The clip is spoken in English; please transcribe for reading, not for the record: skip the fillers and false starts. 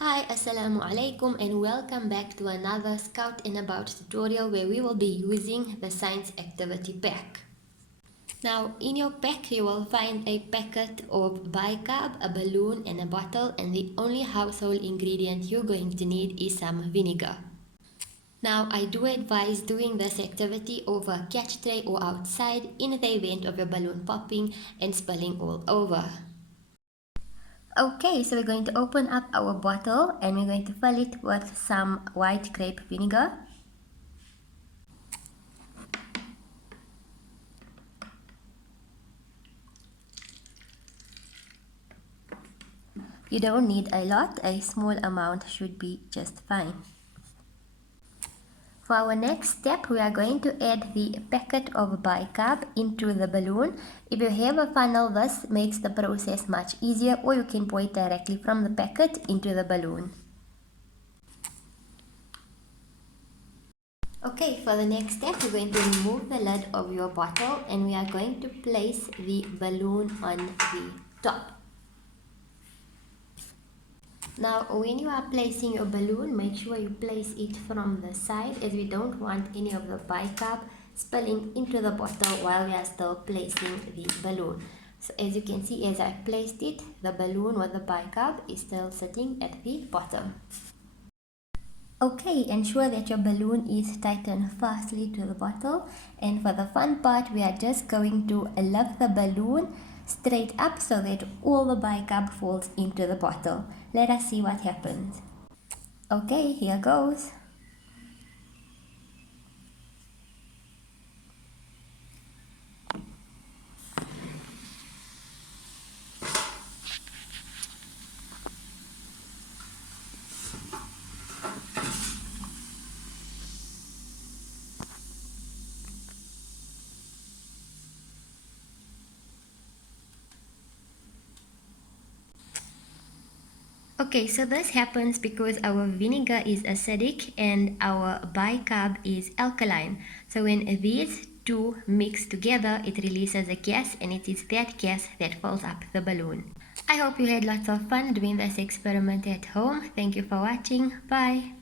Hi, Assalamu alaikum and welcome back to another Scout in About tutorial where we will be using the science activity pack. Now in your pack you will find a packet of bicarb, a balloon and a bottle, and the only household ingredient you're going to need is some vinegar. Now I do advise doing this activity over a catch tray or outside in the event of your balloon popping and spilling all over. Okay, so we're going to open up our bottle and we're going to fill it with some white grape vinegar. You don't need a lot, a small amount should be just fine. For our next step, we are going to add the packet of bicarb into the balloon. If you have a funnel, this makes the process much easier, or you can pour it directly from the packet into the balloon. Okay, for the next step, we're going to remove the lid of your bottle and we are going to place the balloon on the top. Now, when you are placing your balloon, make sure you place it from the side, as we don't want any of the bicarb spilling into the bottle while we are still placing the balloon. So as you can see, as I placed it, the balloon with the bicarb is still sitting at the bottom. Okay, ensure that your balloon is tightened firstly to the bottle, and for the fun part we are just going to lift the balloon straight up so that all the bicarb falls into the bottle. Let us see what happens. Okay, here goes. Okay, so this happens because our vinegar is acidic and our bicarb is alkaline. So when these two mix together, it releases a gas, and it is that gas that fills up the balloon. I hope you had lots of fun doing this experiment at home. Thank you for watching. Bye.